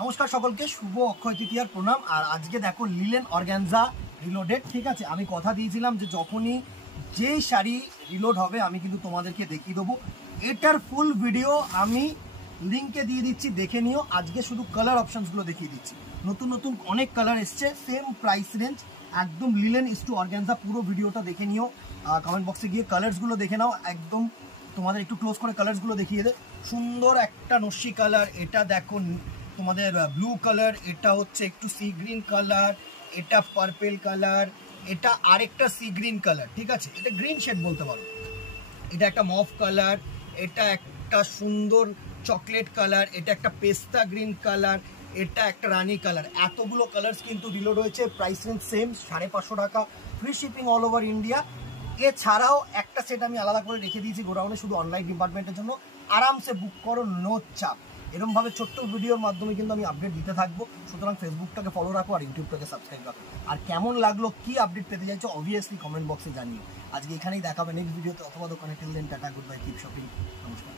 নমস্কার সকলকে, শুভ অক্ষয় তৃতীয়ার প্রণাম। আর আজকে দেখো লিলেন অর্গানজা রিলোডেড। ঠিক আছে, আমি কথা দিয়েছিলাম যে যখনই যেই শাড়ি রিলোড হবে আমি কিন্তু তোমাদেরকে দেখিয়ে দেবো। এটার ফুল ভিডিও আমি লিঙ্কে দিয়ে দিচ্ছি, দেখে নিও। আজকে শুধু কালার অপশনসগুলো দেখিয়ে দিচ্ছি। নতুন নতুন অনেক কালার এসছে, সেম প্রাইস রেঞ্জ, একদম লিলেন ইস টু অর্গানজা। পুরো ভিডিওটা দেখে নিও, কমেন্ট বক্সে গিয়ে কালার্সগুলো দেখে নাও। একদম তোমাদের একটু ক্লোজ করে কালার্সগুলো দেখিয়ে দে। সুন্দর একটা নস্যি কালার, এটা দেখো তোমাদের ব্লু কালার, এটা হচ্ছে একটু সি গ্রিন কালার, এটা পার্পেল কালার, এটা আরেকটা সি গ্রিন কালার। ঠিক আছে, এটা গ্রিন শেড বলতে পারো। এটা একটা মফ কালার, এটা একটা সুন্দর চকলেট কালার, এটা একটা পেস্তা গ্রিন কালার, এটা একটা রানি কালার। এতগুলো কালার্স কিন্তু রিলোড হয়েছে। প্রাইস রেঞ্জ সেম 550 টাকা, free shipping all over India. এছাড়াও একটা সেট আমি আলাদা করে রেখে দিয়েছি গোডাউনে শুধু অনলাইন ডিপার্টমেন্টের জন্য। আরামসে বুক করো, নো চাপ। এরকমভাবে ছোট্ট ভিডিওর মাধ্যমে কিন্তু আমি আপডেট দিতে থাকবো। সুতরাং ফেসবুকটাকে ফলো রাখো আর ইউটিউবটাকে সাবস্ক্রাইব রাখো। আর কেমন লাগলো, কি আপডেট পেতে চাইছো, অবভিয়াসলি কমেন্ট বক্সে জানিও। আজকে এখানেই দেখাবে নেক্সট ভিডিওতে অথবা দোকানে। টিল দেন, টাটা, গুড বাই, কিপ শপিং, নমস্কার।